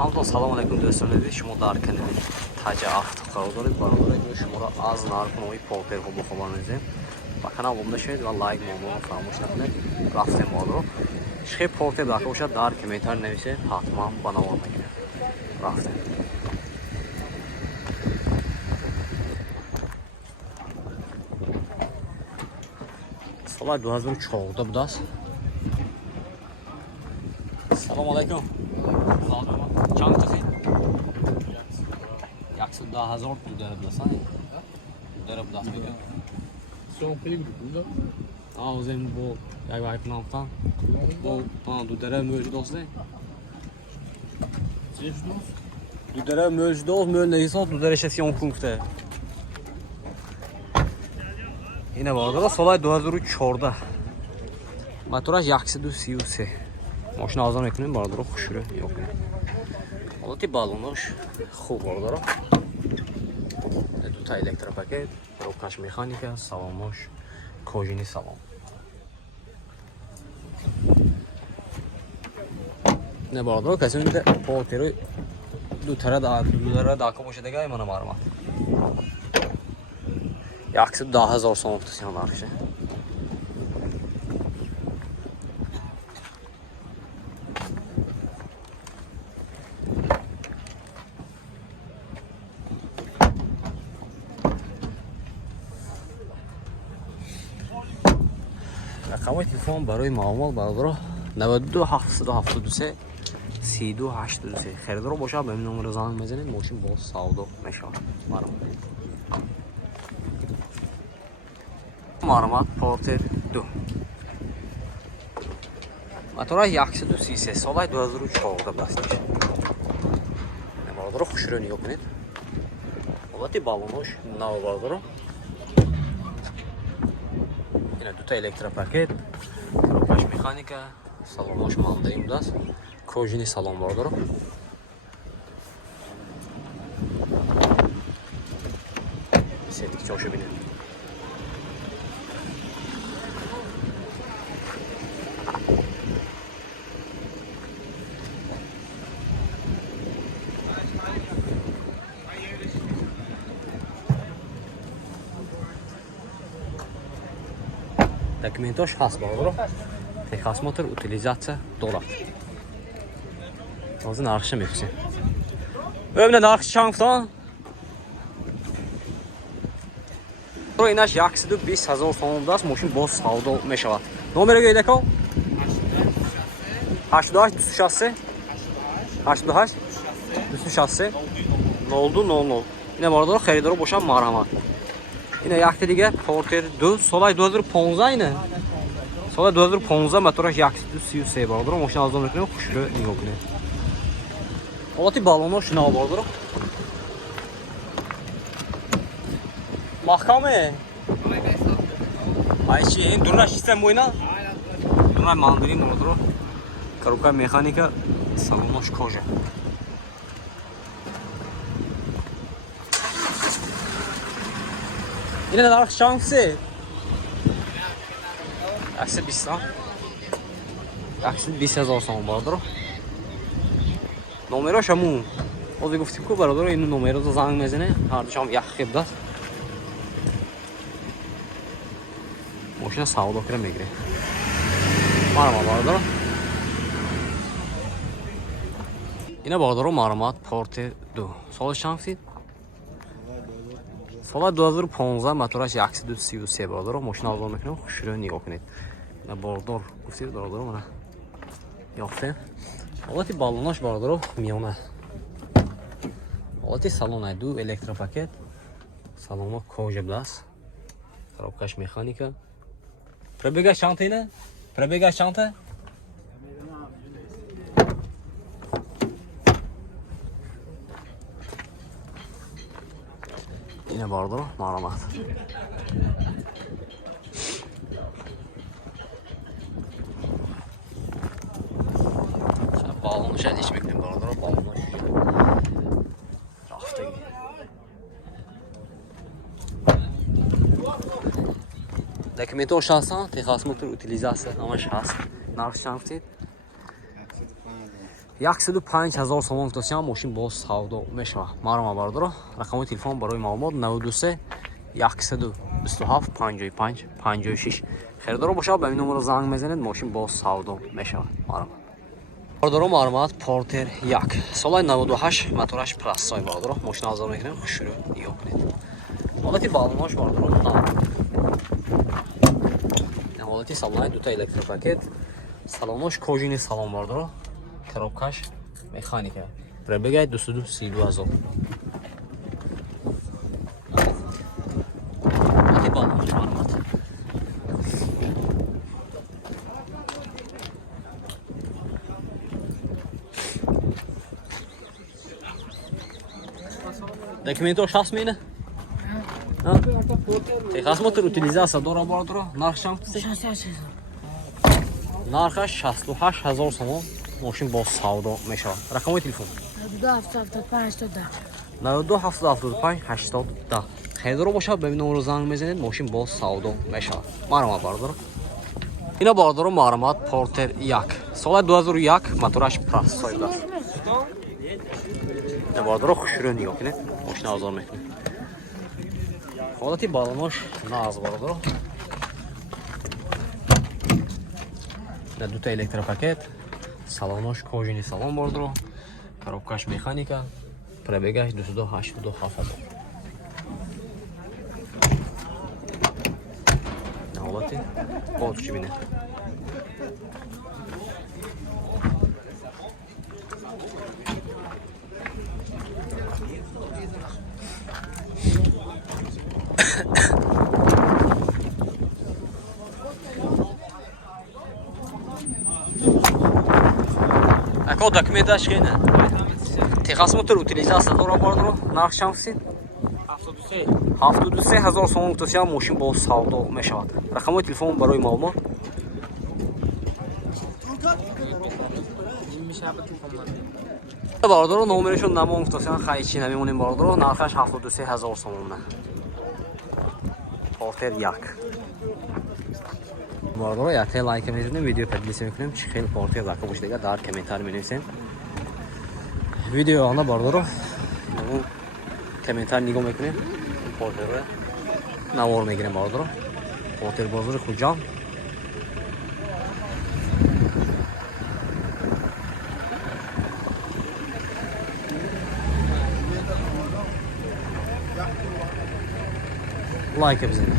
همتون سلام علیکم دوستان عزیز، شما در کانال تاج افت قرار دارید. برنامه شما را از نارکن و پاپر رو بخوام می‌ذارم. با کانال عمده شید و لایک موضوع فراموش نکنید. رفتیم بالا. شخص پاپر داخل باشد در کامنتار نویسید، حتما بنوار می‌کنید. رفتیم. سال 2014 بود است. سلام علیکم. چند تخین؟ 110,000 پول داره بلسانی. داره بلس میکنه. Son perigo de bunda. O zaman bu jak naftan. Bu do dere mövcud olsun. Do dere mövcud olsun, möl neyse do dere şesiyon punkte. Yine vardı da solay 2004'da. Motoraj yaksi do CUC. Maşın azam ekonomi vardı da xuşuru yox. Alati balonlar خوب vardı. Do ta elektropaket, rokaş mexanika, salonmoş, kojini salon. Ne vardı? Kesinlikle porteri dutara dakika boşa degay mana marmat. Yaksi daha zor sonuçta siyanlar işte. رقم تلفن برای معامل برادر 92 773 32 83 خریدار باشه به این نمره زنگ بزنید ماشین باز سودا میشه. معلومات پورت 2 موتور 133 سال 2014 دستش. برادر خوش رو نگاه کنید. البته بالونش نو برادر. اینا دو تا الکتروپاکت، روکاش مکانیکا، salonmoş mandayım da. Kojini salon vardır. Setki çoşu binin. Dokumentaş has vardır. Texasmotor utilizatsiya $. Hozir narxi mevsi. Ömne narxi çangftan. Inash yaksidu 20,000 so'mdan moshin boz savdo meshavat. Nomeri geyda kal? 88 206 88 206 0200. Yine vardı xaridor boşan marhamat. Yine yakti diye Porter 2 solay 2015 yine. Sola 2015 motoraj yaksi 33 vardır. Maşın azdan ötürü xuşru nigah کنید. Alati balonlar şuna vardır. Mahkame. Ay şey, durna sistem boyuna. Durna mandarin vardır. Коробка mexanika, salonmoş koja. Yine de narx şansı. Yaksi 20 yaksi 20,000 so'm vardır. Номерош ҳамун. Ҳозир гуфтим ку бародар ин номерро занг мезане. Ҳардушам яхи буд. Мошина савдо кира мегире. Марама бародар. Ина бародар марамат Porter 2. Соли чанд? Соли 2015 мотораш 133 бародар. Мошина азон мекунам. Хушро нигоҳ кунед. Ина бародар гуфтид бародар мана. Ёфтем. Алати балонаш бародар миёна. Алати салон ду электропакет. Салоно кожа блас. Коробкаш механика. Пробега чанд ина? Пробега чанд? Ина бародар маълумот. Balonmuş hadi hiç bekledim barada balonmuş. Rafta gibi. Dokumento şahsan, Texasmotor utilizatsiya amash hast. Narx chand? 105000 сомон гуфтасиям мошин боз савдо мешавад. Маълума бардоро. Рақамои телефон барои маълумот 93 127 55 56. Херидоро бошад ба ин номеро занг мезанед, мошин боз савдо мешавад. Маълума. Бардоро маълумот Porter 1. Солаи 98 мотораш пластсой бардоро. Мошин авзор мекунем, хушуро нигоҳ кунед. Ҳолати балонаш бардоро на. Ҳолати салони дута электропакет. Салонош кожини салон бардоро. Коробкаш механика. Пробега 232,000. Ҳолати балонаш маълумот. Документош ҳаст меина? Техас мотор утилизация дора бардоро. Нархшам? Нархаш 68000 сомон. Мошин боз савдо мешавад. Рақамои телефон 92775810. Херидоро бошад ба ин номеро занг мезанед, мошин боз савдо мешавад. Маълума бардоро. Ина бардоро маълумот Porter 1. Соли 2001 мотораш пластсой аст. Ина бардоро хушуро нигоҳ кунед. Мошин авзор мекунед. Ҳолати балонош нағз бардоро. На дута электропакет. Салонош кожини салон бардоро. Коробкаш механика. Пробегаш 287,000. Ҳолати болчи бинед. Ако документаш хена. Техас мотор утилизация дора бардоро. Нархшам сид 73000 сомон гуфтасиям мошин боз савдо мешавад. Рақамои телефон барои маълумот бардоро номерешон намон гуфтасиям хайчи намемонем бардоро. Нархаш 73000 сомон. Porter 1. Бардоро якте лайк мезанем, видео поделиться мекунем. Чӣ хел Porter зака бошидага дар комментарий менависем. Видео ана бардоро комментарий нигоҳ мекунем. Porterро навор мегирем бардоро. Porter бозори хуҷам. Лайк бизанед.